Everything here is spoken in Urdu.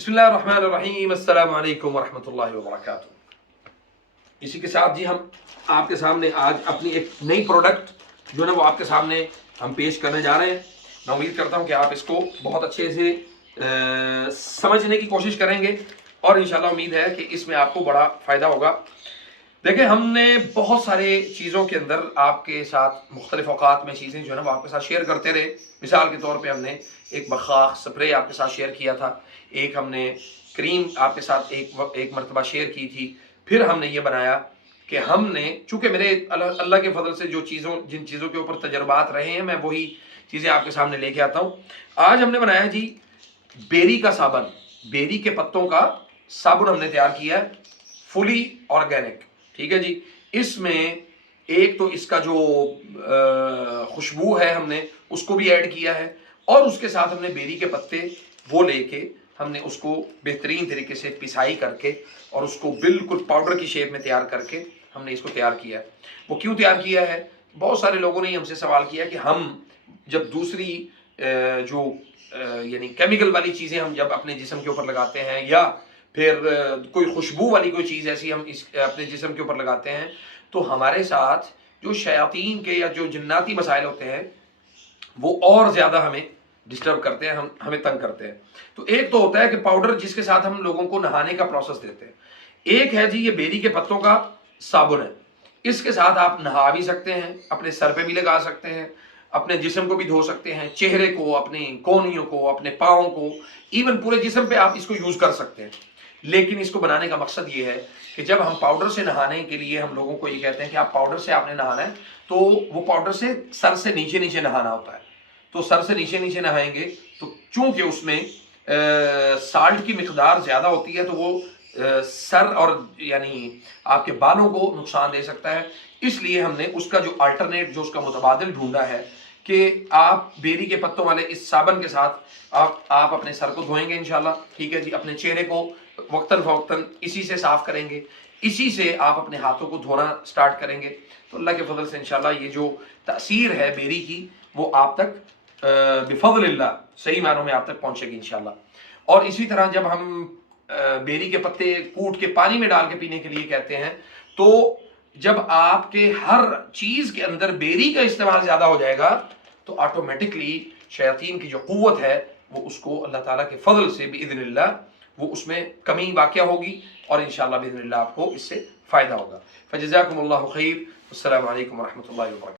بسم اللہ الرحمن الرحیم، السلام علیکم ورحمۃ اللہ وبرکاتہ۔ اسی کے ساتھ جی ہم آپ کے سامنے آج اپنی ایک نئی پروڈکٹ جو ہے نا وہ آپ کے سامنے ہم پیش کرنے جا رہے ہیں۔ میں امید کرتا ہوں کہ آپ اس کو بہت اچھے سے سمجھنے کی کوشش کریں گے اور انشاءاللہ امید ہے کہ اس میں آپ کو بڑا فائدہ ہوگا۔ دیکھیں، ہم نے بہت سارے چیزوں کے اندر آپ کے ساتھ مختلف اوقات میں چیزیں جو ہے نا وہ آپ کے ساتھ شیئر کرتے رہے۔ مثال کے طور پہ ہم نے ایک بخاخ سپرے آپ کے ساتھ شیئر کیا تھا، ایک ہم نے کریم آپ کے ساتھ ایک مرتبہ شیئر کی تھی۔ پھر ہم نے یہ بنایا کہ ہم نے، چونکہ میرے اللہ کے فضل سے جن چیزوں کے اوپر تجربات رہے ہیں، میں وہی چیزیں آپ کے سامنے لے کے آتا ہوں۔ آج ہم نے بنایا جی بیری کا صابن، بیری کے پتوں کا صابن ہم نے تیار کیا ہے، فلی آرگینک، ٹھیک ہے جی۔ اس میں ایک تو اس کا جو خوشبو ہے ہم نے اس کو بھی ایڈ کیا ہے، اور اس کے ساتھ ہم نے بیری کے پتے وہ لے کے ہم نے اس کو بہترین طریقے سے پسائی کر کے اور اس کو بالکل پاؤڈر کی شیپ میں تیار کر کے ہم نے اس کو تیار کیا ہے۔ وہ کیوں تیار کیا ہے؟ بہت سارے لوگوں نے ہم سے سوال کیا کہ ہم جب دوسری یعنی کیمیکل والی چیزیں ہم جب اپنے جسم کے اوپر لگاتے ہیں، یا پھر کوئی خوشبو والی کوئی چیز ایسی ہم اپنے جسم کے اوپر لگاتے ہیں، تو ہمارے ساتھ جو شیاطین کے یا جو جناتی مسائل ہوتے ہیں وہ اور زیادہ ہمیں ڈسٹرب کرتے ہیں، ہمیں تنگ کرتے ہیں۔ تو ایک تو ہوتا ہے کہ پاؤڈر جس کے ساتھ ہم لوگوں کو نہانے کا پروسیس دیتے ہیں، ایک ہے جی یہ بیری کے پتوں کا صابن ہے۔ اس کے ساتھ آپ نہا بھی سکتے ہیں، اپنے سر پہ بھی لگا سکتے ہیں، اپنے جسم کو بھی دھو سکتے ہیں، چہرے کو، اپنے کونیوں کو، اپنے پاؤں کو، ایون پورے جسم پہ آپ اس کو یوز کر سکتے ہیں۔ لیکن اس کو بنانے کا مقصد یہ ہے کہ جب ہم پاؤڈر سے نہانے کے لیے ہم لوگوں کو یہ کہتے ہیں کہ آپ پاؤڈر سے آپ نے نہانا ہے، تو وہ پاؤڈر سے سر سے نیچے نیچے نہانا ہوتا ہے۔ تو سر سے نیچے نیچے نہائیں گے تو چونکہ اس میں سالٹ کی مقدار زیادہ ہوتی ہے، تو وہ سر اور یعنی آپ کے بالوں کو نقصان دے سکتا ہے۔ اس لیے ہم نے اس کا جو آلٹرنیٹ، جو اس کا متبادل ڈھونڈا ہے کہ آپ بیری کے پتوں والے اس صابن کے ساتھ آپ اپنے سر کو دھوئیں گے انشاءاللہ، ٹھیک ہے جی۔ اپنے چہرے کو وقتاً فوقتاً اسی سے صاف کریں گے، اسی سے آپ اپنے ہاتھوں کو دھونا سٹارٹ کریں گے، تو اللہ کے فضل سے انشاءاللہ یہ جو تاثیر ہے بیری کی وہ آپ تک بفضل اللہ صحیح معنوں میں آپ تک پہنچے گی انشاءاللہ۔ اور اسی طرح جب ہم بیری کے پتے کوٹ کے پانی میں ڈال کے پینے کے لیے کہتے ہیں، تو جب آپ کے ہر چیز کے اندر بیری کا استعمال زیادہ ہو جائے گا تو آٹومیٹکلی شیاطین کی جو قوت ہے وہ اس کو اللہ تعالیٰ کے فضل سے باذن اللہ وہ اس میں کمی واقع ہوگی، اور انشاءاللہ باذن اللہ آپ کو اس سے فائدہ ہوگا۔ فجزاکم اللہ خیر، السلام علیکم ورحمۃ اللہ وبرکاتہ۔